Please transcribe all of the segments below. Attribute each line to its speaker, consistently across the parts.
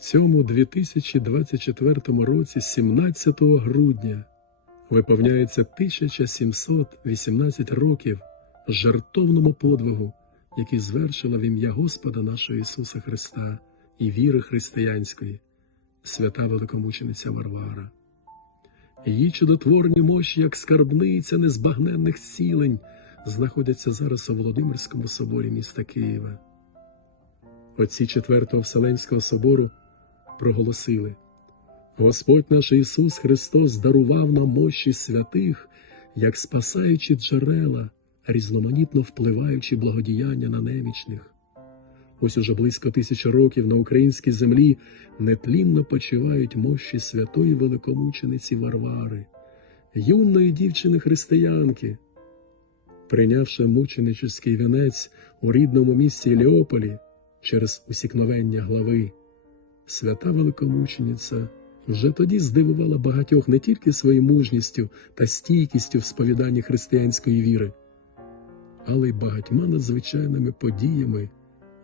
Speaker 1: Цьому 2024 році, 17 грудня, виповняється 1718 років жертовному подвигу, який звершила в ім'я Господа нашого Ісуса Христа і віри християнської, свята великомучениця Варвара. Її чудотворні мощі, як скарбниця незбагненних цілень, знаходяться зараз у Володимирському соборі міста Києва. Отці Четвертого Вселенського собору проголосили: Господь наш Ісус Христос дарував нам мощі святих, як спасаючи джерела, різноманітно впливаючи благодіяння на немічних. Ось уже близько тисячі років на українській землі нетлінно почивають мощі святої великомучениці Варвари, юної дівчини християнки. Прийнявши мученический вінець у рідному місті Леополі через усікновення глави, свята великомучениця вже тоді здивувала багатьох не тільки своєю мужністю та стійкістю в сповіданні християнської віри, але й багатьма надзвичайними подіями,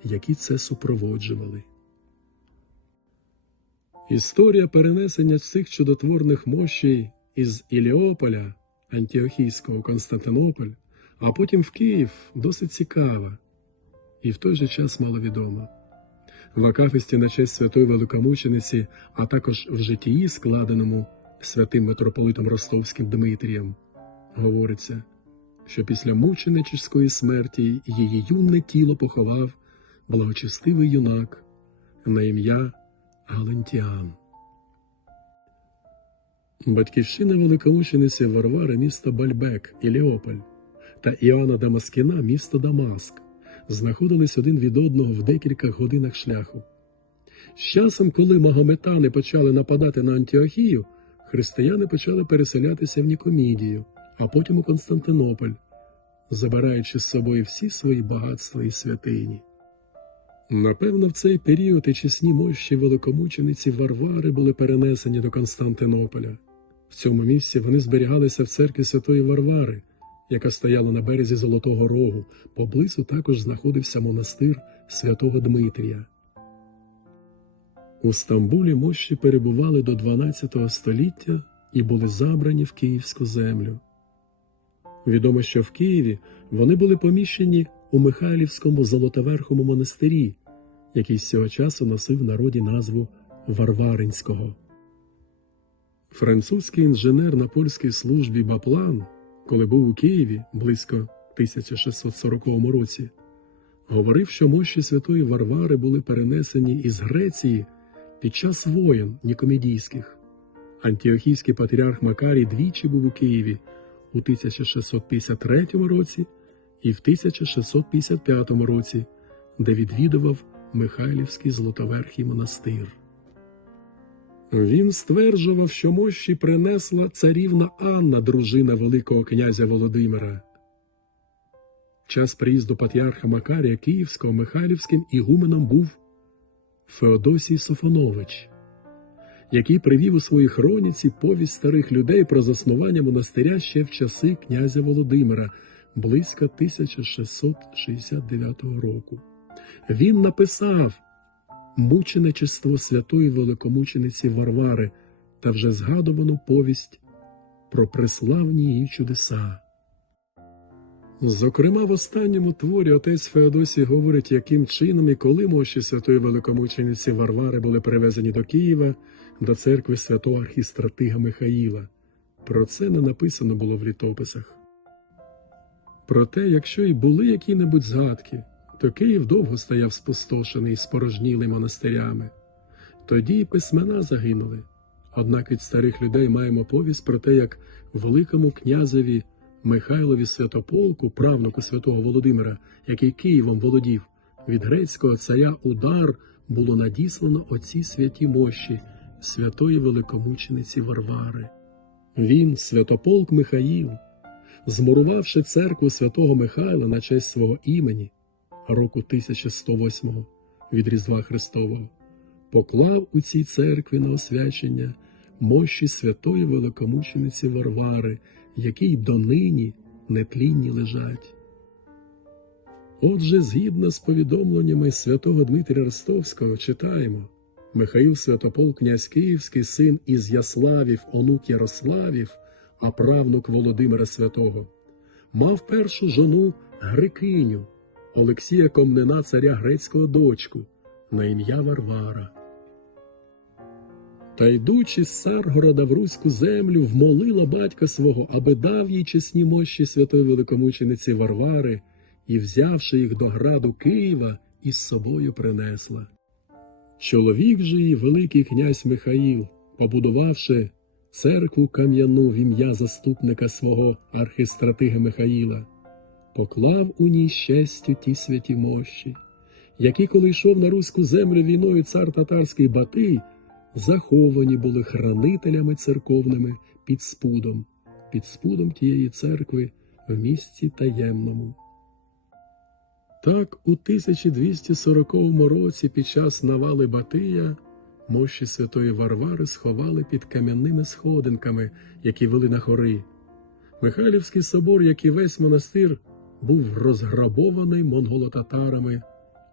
Speaker 1: які це супроводжували. Історія перенесення цих чудотворних мощей із Іліополя, Антіохійського Константинополь, а потім в Київ досить цікава і в той же час маловідома. В Акафисті на честь святої великомучениці, а також в житті, складеному святим митрополитом Ростовським Дмитрієм, говориться, що після мученическої смерті її юне тіло поховав благочестивий юнак на ім'я Галентіан. Батьківщина великомучениці Варвари місто Бальбек Іліополь та Іоанна Дамаскіна місто Дамаск знаходились один від одного в декілька годинах шляху. З часом, коли магометани почали нападати на Антіохію, християни почали переселятися в Нікомідію, а потім у Константинополь, забираючи з собою всі свої багатства і святині. Напевно, в цей період і чесні мощі великомучениці Варвари були перенесені до Константинополя. В цьому місці вони зберігалися в церкві Святої Варвари, яка стояла на березі Золотого Рогу, поблизу також знаходився монастир святого Дмитрія. У Стамбулі мощі перебували до 12 століття і були забрані в Київську землю. Відомо, що в Києві вони були поміщені у Михайлівському Золотоверхому монастирі, який з цього часу носив народі назву Варваринського. Французький інженер на польській службі Баплан, коли був у Києві близько 1640 році, говорив, що мощі святої Варвари були перенесені із Греції під час воєн нікомедійських. Антіохійський патріарх Макарій двічі був у Києві у 1653 році і в 1655 році, де відвідував Михайлівський Золотоверхий монастир. Він стверджував, що мощі принесла царівна Анна, дружина Великого князя Володимира. Час приїзду патріарха Макарія Київського Михайлівським ігуменом був Феодосій Софонович, який привів у своїй хроніці повість старих людей про заснування монастиря ще в часи князя Володимира близько 1669 року. Він написав мученичество святої великомучениці Варвари та вже згадувану повість про преславні її чудеса. Зокрема, в останньому творі отець Феодосій говорить, яким чином і коли мощі святої великомучениці Варвари були привезені до Києва, до церкви святого архістратига Михаїла. Про це не написано було в літописах. Проте, якщо й були які-небудь згадки, то Київ довго стояв спустошений спорожнілий монастирями. Тоді й письмена загинули. Однак від старих людей маємо повість про те, як великому князеві Михайлові Святополку, правнуку святого Володимира, який Києвом володів, від грецького царя удар було надіслано оці святі мощі святої великомучениці Варвари. Він, святополк Михаїл, змурувавши церкву святого Михайла на честь свого імені, року 1108 від Різдва Христового, поклав у цій церкві на освячення мощі святої великомучениці Варвари, які й донині нетлінні лежать. Отже, згідно з повідомленнями святого Дмитрія Ростовського, читаємо Михаїл Святопол, князь Київський, син Ізяславів, онук Ярославів, а правнук Володимира Святого, мав першу жону Грикиню, Олексія Комнина, царя грецького дочку, на ім'я Варвара. Та йдучи з Саргорода в Руську землю, вмолила батька свого, аби дав їй чесні мощі святої великомучениці Варвари, і, взявши їх до граду Києва, із собою принесла. Чоловік же її, великий князь Михаїл, побудувавши церкву кам'яну в ім'я заступника свого архистратиги Михаїла, поклав у ній щастю ті святі мощі, які, коли йшов на руську землю війною цар татарський Батий, заховані були хранителями церковними під спудом, під спудом тієї церкви в місті таємному. Так, у 1240 році під час навали Батия мощі святої Варвари сховали під кам'яними сходинками, які вели на хори. Михайлівський собор, як і весь монастир, був розграбований монголо-татарами,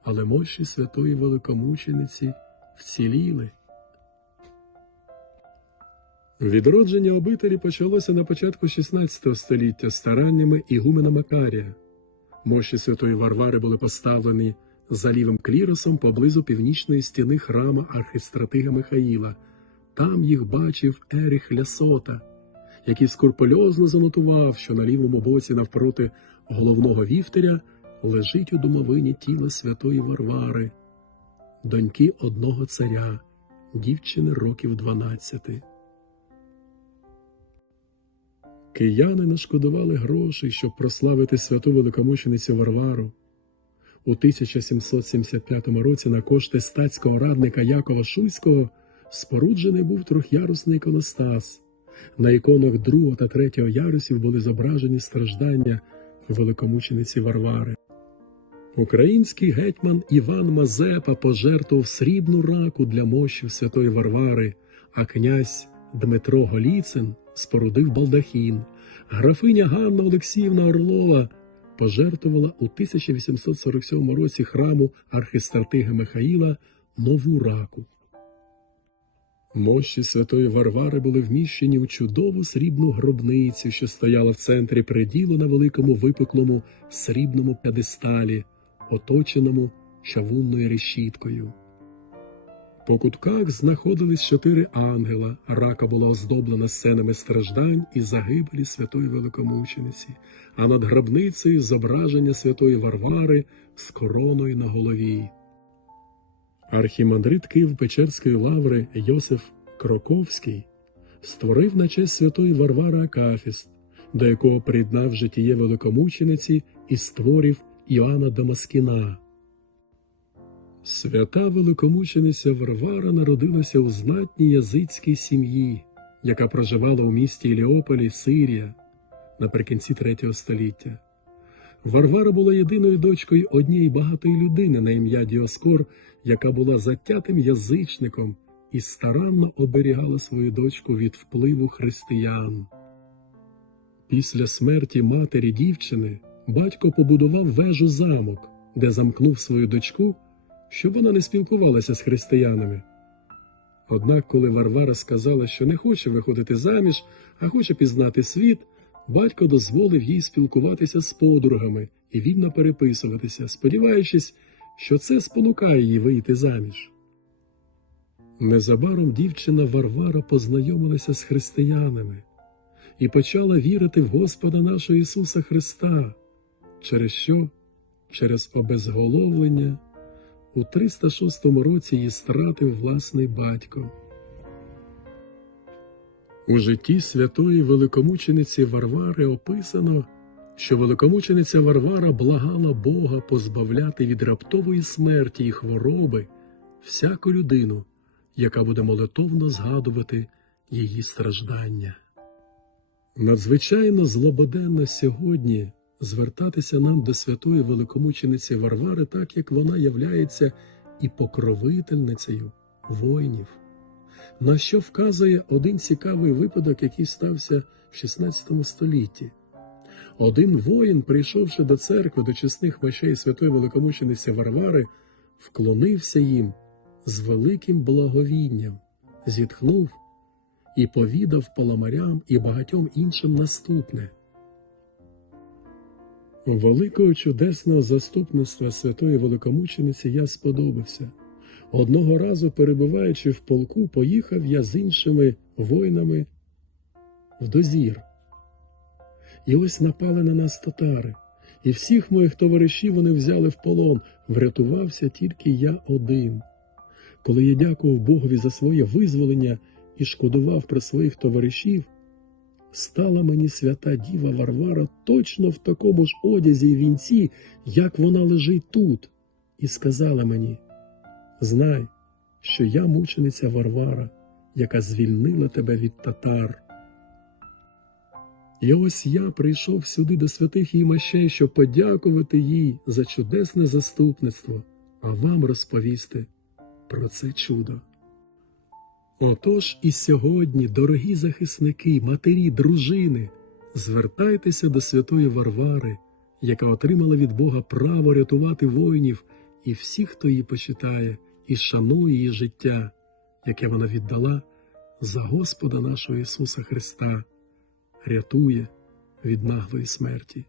Speaker 1: але мощі святої великомучениці вціліли. Відродження обителі почалося на початку XVI століття стараннями Ігумена Макарія. Мощі святої Варвари були поставлені за лівим кліросом поблизу північної стіни храма архистратига Михаїла. Там їх бачив Еріх Лясота, який скрупульозно занотував, що на лівому боці навпроти головного вівтаря лежить у домовині тіло святої Варвари, доньки одного царя, дівчини років 12. Кияни нашкодували грошей, щоб прославити святу великомученицю Варвару. У 1775 році на кошти статського радника Якова Шуйського споруджений був трьохярусний іконостас. На іконах другого та третього ярусів були зображені страждання великомучениці Варвари. Український гетьман Іван Мазепа пожертвував срібну раку для мощів святої Варвари, а князь Дмитро Голіцин спорудив балдахін. Графиня Ганна Олексіївна Орлова пожертвувала у 1847 році храму архистратига Михаїла нову раку. Мощі святої Варвари були вміщені у чудову срібну гробницю, що стояла в центрі приділу на великому випуклому срібному п'ядесталі, оточеному чавунною решіткою. По кутках знаходились чотири ангела. Рака була оздоблена сценами страждань і загибелі святої великомучениці, а над гробницею зображення святої Варвари з короною на голові. Архімандрит Київ-Печерської лаври Йосиф Кроковський створив на честь святої Варвари Акафіст, до якого приєднав житіє великомучениці і створив Іоанна Дамаскіна. Свята великомучениця Варвара народилася у знатній язицькій сім'ї, яка проживала у місті Іліополі, Сирія наприкінці третього століття. Варвара була єдиною дочкою однієї багатої людини на ім'я Діоскор, яка була затятим язичником і старанно оберігала свою дочку від впливу християн. Після смерті матері дівчини батько побудував вежу замок, де замкнув свою дочку щоб вона не спілкувалася з християнами. Однак, коли Варвара сказала, що не хоче виходити заміж, а хоче пізнати світ, батько дозволив їй спілкуватися з подругами і вільно переписуватися, сподіваючись, що це спонукає її вийти заміж. Незабаром дівчина Варвара познайомилася з християнами і почала вірити в Господа нашого Ісуса Христа, через що? Через обезголовлення у 306 році її стратив власний батько. У житті святої великомучениці Варвари описано, що великомучениця Варвара благала Бога позбавляти від раптової смерті і хвороби всяку людину, яка буде молитовно згадувати її страждання. Надзвичайно злободенно сьогодні звертатися нам до святої великомучениці Варвари, так як вона являється і покровительницею воїнів. На що вказує один цікавий випадок, який стався в XVI столітті. Один воїн, прийшовши до церкви до чесних мощей святої великомучениці Варвари, вклонився їм з великим благовінням, зітхнув і повідав паламарям і багатьом іншим наступне. Великого чудесного заступництва святої великомучениці я сподобався. Одного разу, перебуваючи в полку, поїхав я з іншими воїнами в дозір. І ось напали на нас татари, і всіх моїх товаришів вони взяли в полон, врятувався тільки я один. Коли я дякував Богові за своє визволення і шкодував про своїх товаришів, стала мені свята Діва Варвара точно в такому ж одязі і вінці, як вона лежить тут, і сказала мені: Знай, що я мучениця Варвара, яка звільнила тебе від татар. І ось я прийшов сюди до святих її мощей, щоб подякувати їй за чудесне заступництво, а вам розповісти про це чудо. Отож і сьогодні, дорогі захисники, матері, дружини, звертайтеся до святої Варвари, яка отримала від Бога право рятувати воїнів і всіх, хто її почитає і шанує її життя, яке вона віддала за Господа нашого Ісуса Христа, рятує від наглої смерті.